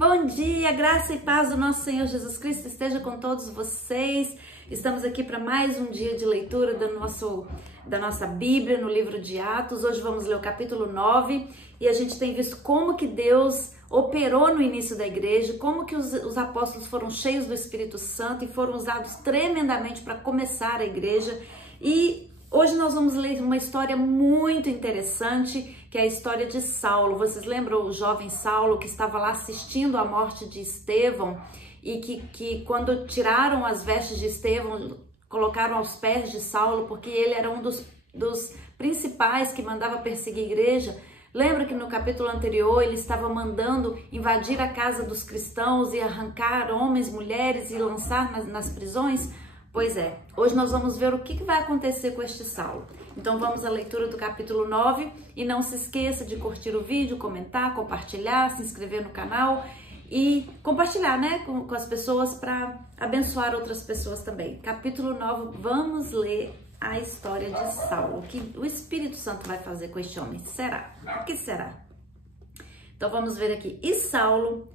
Bom dia, graça e paz do nosso Senhor Jesus Cristo esteja com todos vocês. Estamos aqui para mais um dia de leitura da nossa Bíblia no livro de Atos. Hoje vamos ler o capítulo 9 e a gente tem visto como que Deus operou no início da igreja, como que os apóstolos foram cheios do Espírito Santo e foram usados tremendamente para começar a igreja. E hoje nós vamos ler uma história muito interessante, que é a história de Saulo. Vocês lembram o jovem Saulo que estava lá assistindo à morte de Estevão e que quando tiraram as vestes de Estevão, colocaram aos pés de Saulo, porque ele era um dos principais que mandava perseguir a igreja? Lembra que no capítulo anterior ele estava mandando invadir a casa dos cristãos e arrancar homens, mulheres e lançar nas prisões? Pois é, hoje nós vamos ver o que vai acontecer com este Saulo. Então vamos à leitura do capítulo 9 e não se esqueça de curtir o vídeo, comentar, compartilhar, se inscrever no canal e compartilhar, né, com as pessoas para abençoar outras pessoas também. Capítulo 9, vamos ler a história de Saulo. O que o Espírito Santo vai fazer com este homem? Será? O que será? Então vamos ver aqui. E Saulo,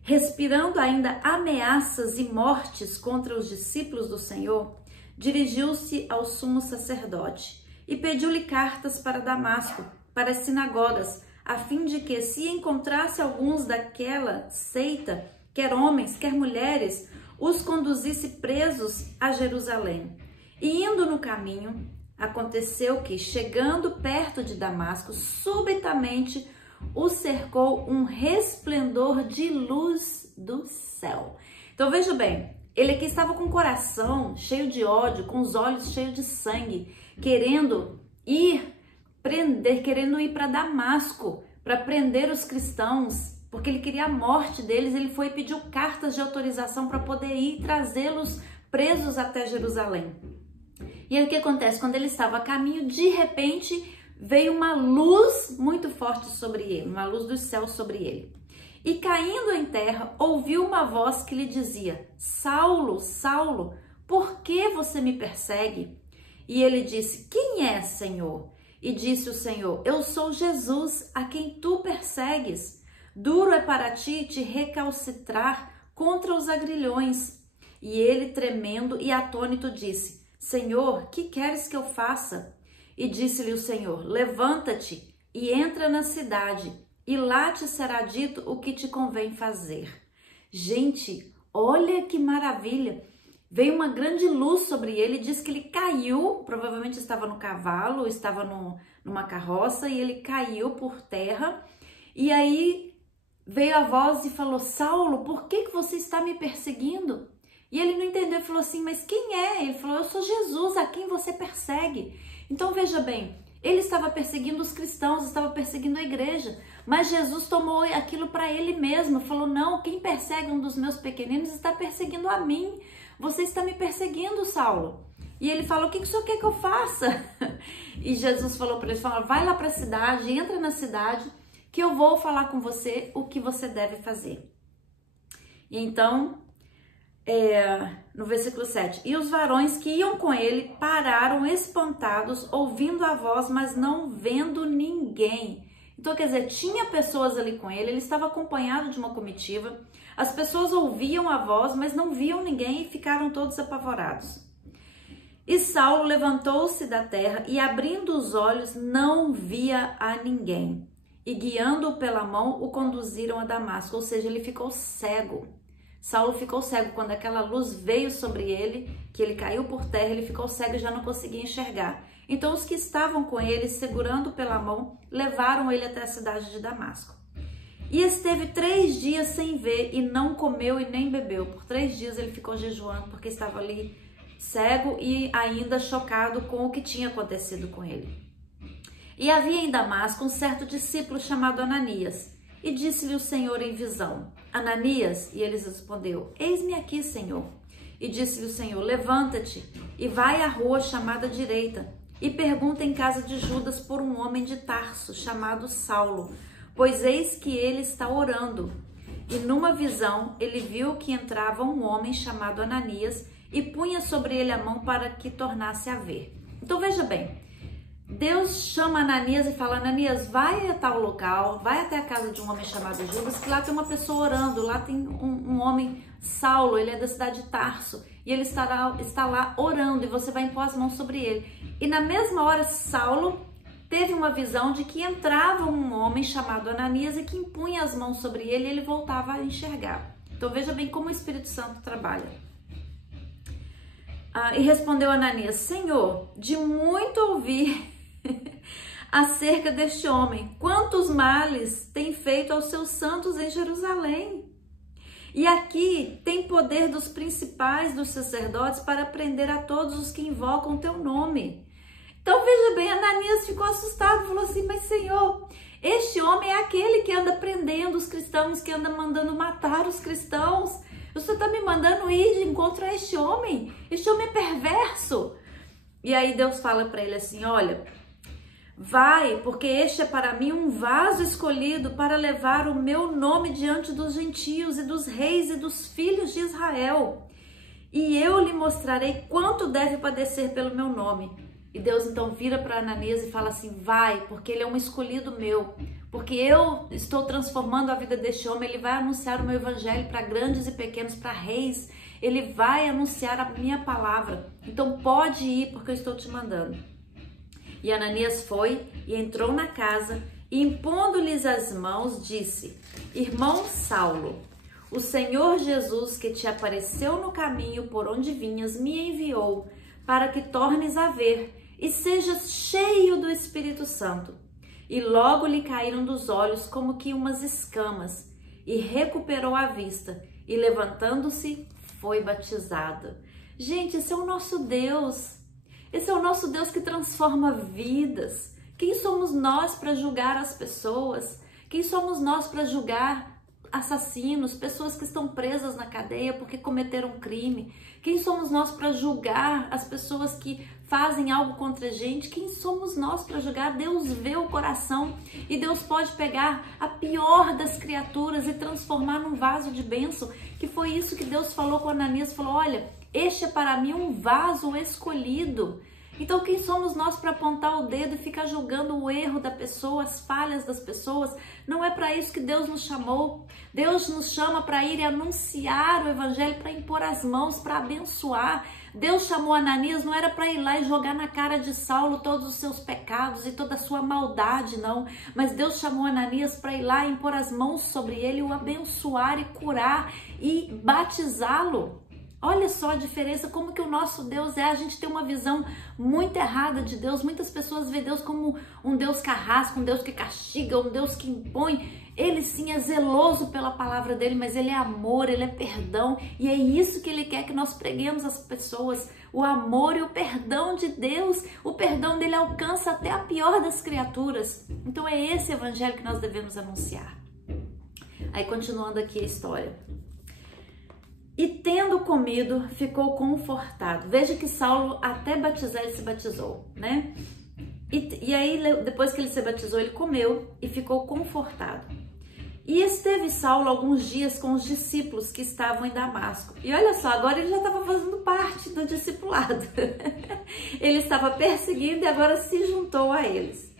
respirando ainda ameaças e mortes contra os discípulos do Senhor, dirigiu-se ao sumo sacerdote e pediu-lhe cartas para Damasco, para as sinagogas, a fim de que, se encontrasse alguns daquela seita, quer homens, quer mulheres, os conduzisse presos a Jerusalém. E indo no caminho, aconteceu que, chegando perto de Damasco, subitamente o cercou um resplendor de luz do céu. Então veja bem, ele aqui estava com o coração cheio de ódio, com os olhos cheios de sangue, querendo ir para Damasco, para prender os cristãos, porque ele queria a morte deles. Ele foi e pediu cartas de autorização para poder ir trazê-los presos até Jerusalém. E aí o que acontece? Quando ele estava a caminho, de repente veio uma luz muito forte sobre ele, uma luz do céu sobre ele. E caindo em terra, ouviu uma voz que lhe dizia: Saulo, Saulo, por que você me persegue? E ele disse: Quem é, Senhor? E disse o Senhor: Eu sou Jesus, a quem tu persegues. Duro é para ti te recalcitrar contra os agrilhões. E ele, tremendo e atônito, disse: Senhor, que queres que eu faça? E disse-lhe o Senhor: Levanta-te e entra na cidade, e lá te será dito o que te convém fazer. Gente, olha que maravilha! Veio uma grande luz sobre ele, diz que ele caiu, provavelmente estava no cavalo, estava numa carroça, e ele caiu por terra. E aí veio a voz e falou: Saulo, por que você está me perseguindo? E ele não entendeu, ele falou assim: mas quem é? Ele falou: eu sou Jesus, a quem você persegue. Então veja bem, ele estava perseguindo os cristãos, estava perseguindo a igreja, mas Jesus tomou aquilo para ele mesmo, falou: não, quem persegue um dos meus pequeninos está perseguindo a mim. Você está me perseguindo, Saulo. E ele falou: o que o senhor quer que eu faça? E Jesus falou para ele: vai lá para a cidade, entra na cidade, que eu vou falar com você o que você deve fazer. E então, no versículo 7, e os varões que iam com ele pararam espantados, ouvindo a voz, mas não vendo ninguém. Então, quer dizer, tinha pessoas ali com ele estava acompanhado de uma comitiva, as pessoas ouviam a voz, mas não viam ninguém e ficaram todos apavorados. E Saulo levantou-se da terra e, abrindo os olhos, não via a ninguém. E, guiando-o pela mão, o conduziram a Damasco, ou seja, ele ficou cego. Saulo ficou cego quando aquela luz veio sobre ele, que ele caiu por terra, ele ficou cego e já não conseguia enxergar. Então os que estavam com ele, segurando pela mão, levaram ele até a cidade de Damasco. E esteve 3 dias sem ver e não comeu e nem bebeu. Por 3 dias ele ficou jejuando porque estava ali cego e ainda chocado com o que tinha acontecido com ele. E havia em Damasco um certo discípulo chamado Ananias. E disse-lhe o Senhor em visão: Ananias? E ele respondeu: Eis-me aqui, Senhor. E disse-lhe o Senhor: Levanta-te e vai à rua chamada direita e pergunta em casa de Judas por um homem de Tarso chamado Saulo, pois eis que ele está orando. E numa visão ele viu que entrava um homem chamado Ananias e punha sobre ele a mão para que tornasse a ver. Então veja bem, Deus chama Ananias e fala: Ananias, vai a tal local, vai até a casa de um homem chamado Judas, que lá tem uma pessoa orando, lá tem um homem, Saulo, ele é da cidade de Tarso, e ele está lá orando, e você vai impor as mãos sobre ele. E na mesma hora, Saulo teve uma visão de que entrava um homem chamado Ananias e que impunha as mãos sobre ele e ele voltava a enxergar. Então veja bem como o Espírito Santo trabalha. E respondeu Ananias: Senhor, de muito ouvir acerca deste homem, quantos males tem feito aos seus santos em Jerusalém. E aqui tem poder dos principais dos sacerdotes para prender a todos os que invocam o teu nome. Então veja bem, Ananias ficou assustado, falou assim: mas Senhor, este homem é aquele que anda prendendo os cristãos, que anda mandando matar os cristãos. O Senhor está me mandando ir de encontro a este homem é perverso. E aí Deus fala para ele assim: olha, vai, porque este é para mim um vaso escolhido para levar o meu nome diante dos gentios e dos reis e dos filhos de Israel. E eu lhe mostrarei quanto deve padecer pelo meu nome. E Deus então vira para Ananias e fala assim: vai, porque ele é um escolhido meu, porque eu estou transformando a vida deste homem, ele vai anunciar o meu evangelho para grandes e pequenos, para reis, ele vai anunciar a minha palavra, então pode ir porque eu estou te mandando. E Ananias foi e entrou na casa e impondo-lhes as mãos disse: irmão Saulo, o Senhor Jesus que te apareceu no caminho por onde vinhas me enviou para que tornes a ver e sejas cheio do Espírito Santo. E logo lhe caíram dos olhos como que umas escamas, e recuperou a vista, e levantando-se, foi batizado. Gente, esse é o nosso Deus. Esse é o nosso Deus que transforma vidas. Quem somos nós para julgar as pessoas? Quem somos nós para julgar assassinos, pessoas que estão presas na cadeia porque cometeram crime? Quem somos nós para julgar as pessoas que fazem algo contra a gente? Quem somos nós para julgar? Deus vê o coração e Deus pode pegar a pior das criaturas e transformar num vaso de bênção, que foi isso que Deus falou com Ananias, falou: olha, este é para mim um vaso escolhido. Então quem somos nós para apontar o dedo e ficar julgando o erro da pessoa, as falhas das pessoas? Não é para isso que Deus nos chamou. Deus nos chama para ir e anunciar o evangelho, para impor as mãos, para abençoar. Deus chamou Ananias, não era para ir lá e jogar na cara de Saulo todos os seus pecados e toda a sua maldade, não. Mas Deus chamou Ananias para ir lá e impor as mãos sobre ele, o abençoar e curar e batizá-lo. Olha só a diferença, como que o nosso Deus é. A gente tem uma visão muito errada de Deus. Muitas pessoas veem Deus como um Deus carrasco, um Deus que castiga, um Deus que impõe. Ele sim é zeloso pela palavra dele, mas ele é amor, ele é perdão. E é isso que ele quer que nós preguemos às pessoas. O amor e o perdão de Deus. O perdão dele alcança até a pior das criaturas. Então é esse evangelho que nós devemos anunciar. Aí continuando aqui a história. E tendo comido, ficou confortado. Veja que Saulo, até batizar, ele se batizou, né? E aí, depois que ele se batizou, ele comeu e ficou confortado. E esteve Saulo alguns dias com os discípulos que estavam em Damasco. E olha só, agora ele já estava fazendo parte do discipulado. Ele estava perseguindo e agora se juntou a eles.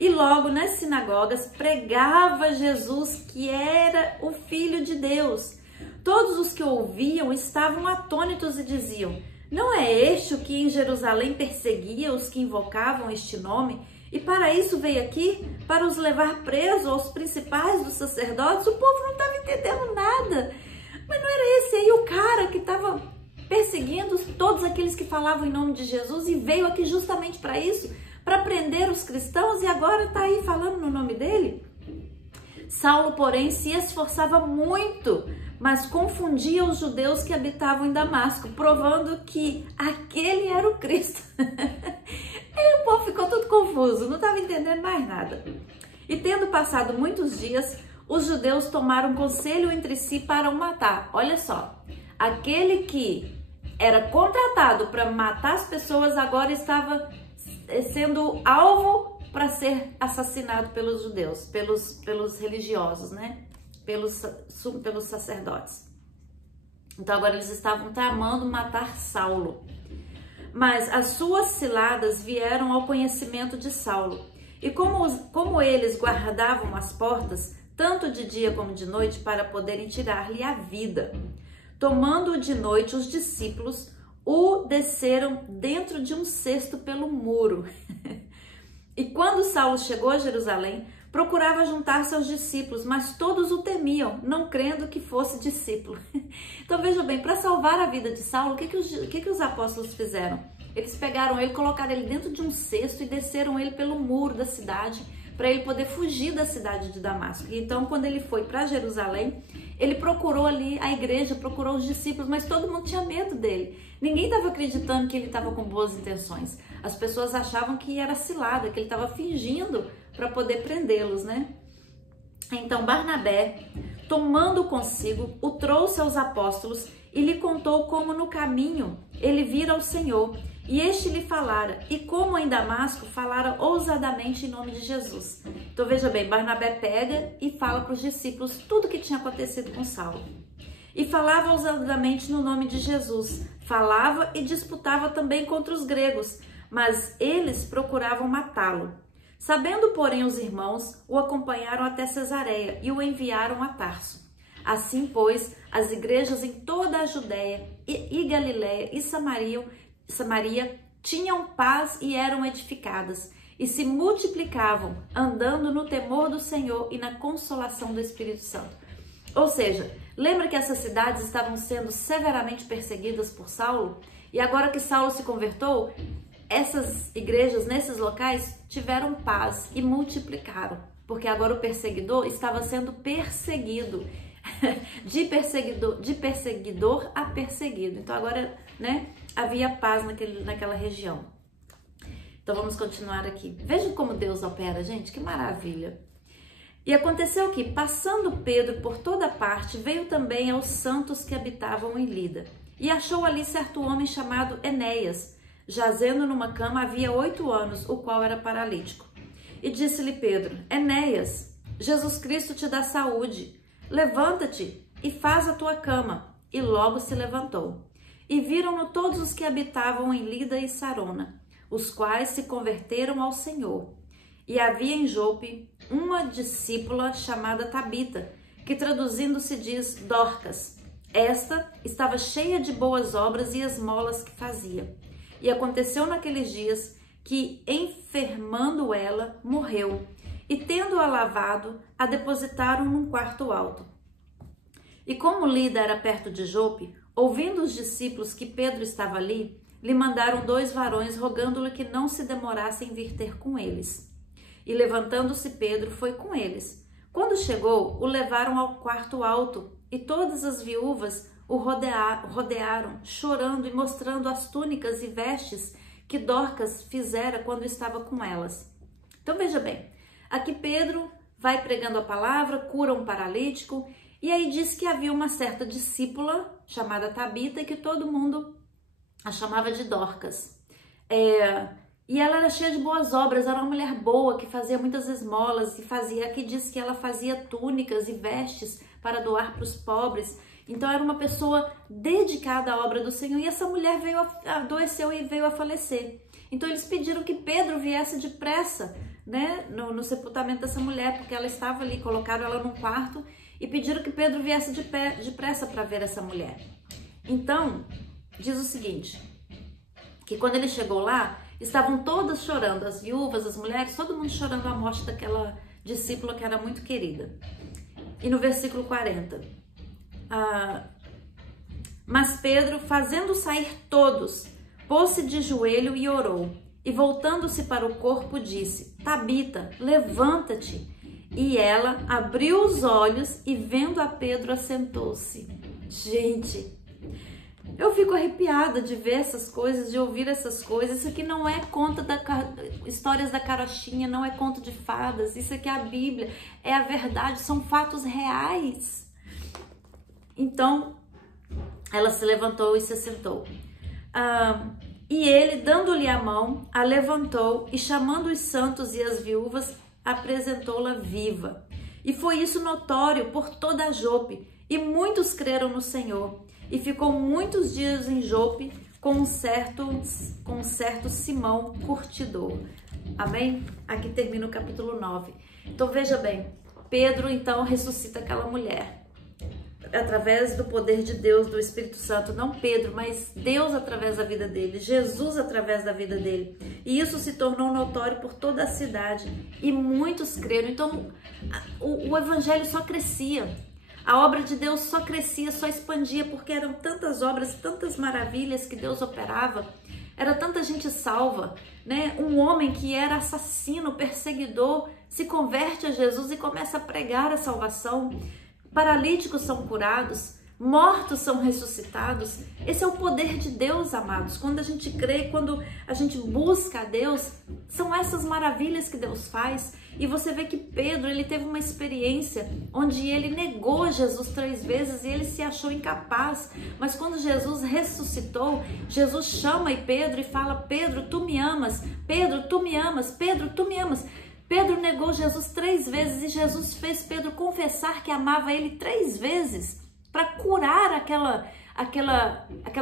E logo nas sinagogas pregava Jesus, que era o Filho de Deus. Todos os que ouviam estavam atônitos e diziam: não é este o que em Jerusalém perseguia os que invocavam este nome? E para isso veio aqui, para os levar presos aos principais dos sacerdotes? O povo não estava entendendo nada. Mas não era esse aí o cara que estava perseguindo todos aqueles que falavam em nome de Jesus e veio aqui justamente para isso, para prender os cristãos, e agora está aí falando no nome dele? Saulo, porém, se esforçava muito, mas confundia os judeus que habitavam em Damasco, provando que aquele era o Cristo. E o povo ficou todo confuso, não estava entendendo mais nada. E tendo passado muitos dias, os judeus tomaram conselho entre si para o matar. Olha só, aquele que era contratado para matar as pessoas agora estava sendo alvo para ser assassinado pelos judeus, pelos religiosos, né? Pelos sacerdotes. Então agora eles estavam tramando matar Saulo. Mas as suas ciladas vieram ao conhecimento de Saulo. E como eles guardavam as portas, tanto de dia como de noite, para poderem tirar-lhe a vida. Tomando-o de noite, os discípulos o desceram dentro de um cesto pelo muro. E quando Saulo chegou a Jerusalém, procurava juntar-se aos discípulos, mas todos o temiam, não crendo que fosse discípulo. Então veja bem, para salvar a vida de Saulo, o que os apóstolos fizeram? Eles pegaram ele, colocaram ele dentro de um cesto e desceram ele pelo muro da cidade, para ele poder fugir da cidade de Damasco. E então, quando ele foi para Jerusalém, ele procurou ali a igreja, procurou os discípulos, mas todo mundo tinha medo dele. Ninguém estava acreditando que ele estava com boas intenções. As pessoas achavam que era cilada, que ele estava fingindo para poder prendê-los, né? Então Barnabé, tomando consigo, o trouxe aos apóstolos e lhe contou como no caminho ele vira o Senhor. E este lhe falara, e como em Damasco falara ousadamente em nome de Jesus. Então veja bem, Barnabé pega e fala para os discípulos tudo o que tinha acontecido com Saulo. E falava ousadamente no nome de Jesus. Falava e disputava também contra os gregos, mas eles procuravam matá-lo. Sabendo, porém, os irmãos, o acompanharam até Cesareia e o enviaram a Tarso. Assim, pois, as igrejas em toda a Judéia e Galiléia e Samaria tinham paz e eram edificadas, e se multiplicavam, andando no temor do Senhor e na consolação do Espírito Santo. Ou seja, lembra que essas cidades estavam sendo severamente perseguidas por Saulo? E agora que Saulo se convertou, essas igrejas nesses locais tiveram paz e multiplicaram, porque agora o perseguidor estava sendo perseguido, de perseguidor a perseguido. Então agora, né, havia paz naquela região. Então vamos continuar aqui. Veja como Deus opera, gente, que maravilha. E aconteceu que, passando Pedro por toda parte, veio também aos santos que habitavam em Lida, e achou ali certo homem chamado Enéas, jazendo numa cama havia 8 anos, o qual era paralítico. E disse-lhe Pedro: Enéas, Jesus Cristo te dá saúde, levanta-te e faz a tua cama. E logo se levantou. E viram-no todos os que habitavam em Lida e Sarona, os quais se converteram ao Senhor. E havia em Jope uma discípula chamada Tabita, que traduzindo se diz Dorcas. Esta estava cheia de boas obras e esmolas que fazia. E aconteceu naqueles dias que, enfermando ela, morreu, e tendo-a lavado, a depositaram num quarto alto. E como Lida era perto de Jope, ouvindo os discípulos que Pedro estava ali, lhe mandaram 2 varões, rogando-lhe que não se demorasse em vir ter com eles. E levantando-se Pedro, foi com eles. Quando chegou, o levaram ao quarto alto, e todas as viúvas o rodearam, chorando e mostrando as túnicas e vestes que Dorcas fizera quando estava com elas. Então veja bem, aqui Pedro vai pregando a palavra, cura um paralítico, e aí diz que havia uma certa discípula chamada Tabita e que todo mundo a chamava de Dorcas. E ela era cheia de boas obras, era uma mulher boa que fazia muitas esmolas e aqui diz que ela fazia túnicas e vestes para doar para os pobres. Então era uma pessoa dedicada à obra do Senhor, e essa mulher adoeceu e veio a falecer. Então eles pediram que Pedro viesse depressa, né, no sepultamento dessa mulher, porque ela estava ali, colocaram ela num quarto e pediram que Pedro viesse depressa para ver essa mulher. Então, diz o seguinte, que quando ele chegou lá, estavam todas chorando, as viúvas, as mulheres, todo mundo chorando a morte daquela discípula que era muito querida. E no versículo 40, mas Pedro, fazendo sair todos, pôs-se de joelho e orou, e voltando-se para o corpo disse: Tabita, levanta-te. E ela abriu os olhos e, vendo a Pedro, assentou-se. Gente, eu fico arrepiada de ver essas coisas, de ouvir essas coisas. Isso aqui não é conto histórias da carochinha, não é conto de fadas. Isso aqui é a Bíblia, é a verdade, são fatos reais. Então, ela se levantou e se assentou. E ele, dando-lhe a mão, a levantou e, chamando os santos e as viúvas, apresentou-la viva. E foi isso notório por toda a Jope, e muitos creram no Senhor. E ficou muitos dias em Jope com um certo Simão curtidor. Amém? Aqui termina o capítulo 9. Então veja bem, Pedro então ressuscita aquela mulher através do poder de Deus, do Espírito Santo, não Pedro, mas Deus através da vida dele, Jesus através da vida dele. E isso se tornou notório por toda a cidade e muitos creram. Então o evangelho só crescia. A obra de Deus só crescia, só expandia, porque eram tantas obras, tantas maravilhas que Deus operava. Era tanta gente salva, né? Um homem que era assassino, perseguidor, se converte a Jesus e começa a pregar a salvação. Paralíticos são curados, mortos são ressuscitados. Esse é o poder de Deus, amados. Quando a gente crê, quando a gente busca a Deus, são essas maravilhas que Deus faz. E você vê que Pedro, ele teve uma experiência onde ele negou Jesus 3 vezes e ele se achou incapaz. Mas quando Jesus ressuscitou, Jesus chama Pedro e fala: Pedro, tu me amas. Pedro, tu me amas. Pedro, tu me amas. Pedro negou Jesus 3 vezes e Jesus fez Pedro confessar que amava ele 3 vezes para curar aquela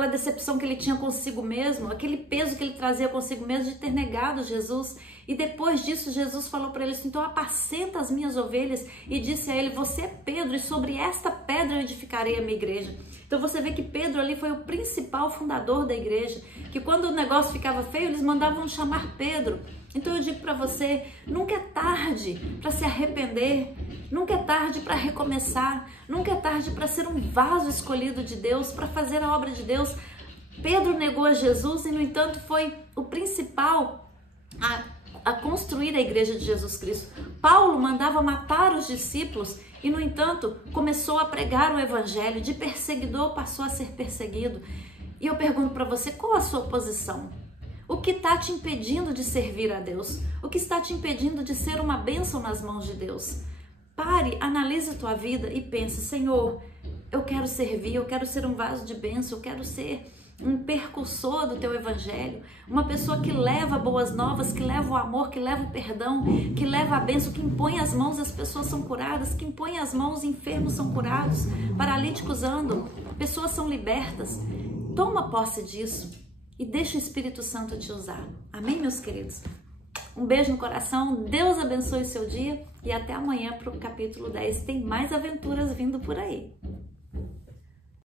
decepção que ele tinha consigo mesmo, aquele peso que ele trazia consigo mesmo de ter negado Jesus. E depois disso Jesus falou para ele assim: então apacenta as minhas ovelhas, e disse a ele: você é Pedro, e sobre esta pedra eu edificarei a minha igreja. Então você vê que Pedro ali foi o principal fundador da igreja, que quando o negócio ficava feio eles mandavam chamar Pedro. Então eu digo para você, nunca é tarde para se arrepender, nunca é tarde para recomeçar, nunca é tarde para ser um vaso escolhido de Deus, para fazer a obra de Deus. Pedro negou a Jesus e, no entanto, foi o principal a construir a igreja de Jesus Cristo. Paulo mandava matar os discípulos e, no entanto, começou a pregar o evangelho. De perseguidor passou a ser perseguido. E eu pergunto para você, qual a sua posição? O que está te impedindo de servir a Deus? O que está te impedindo de ser uma bênção nas mãos de Deus? Pare, analise a tua vida e pense: Senhor, eu quero servir, eu quero ser um vaso de bênção, eu quero ser um percursor do teu evangelho, uma pessoa que leva boas novas, que leva o amor, que leva o perdão, que leva a bênção, que impõe as mãos, as pessoas são curadas, que impõe as mãos, enfermos são curados, paralíticos andam, pessoas são libertas. Toma posse disso e deixa o Espírito Santo te usar. Amém, meus queridos? Um beijo no coração, Deus abençoe o seu dia e até amanhã para o capítulo 10. Tem mais aventuras vindo por aí.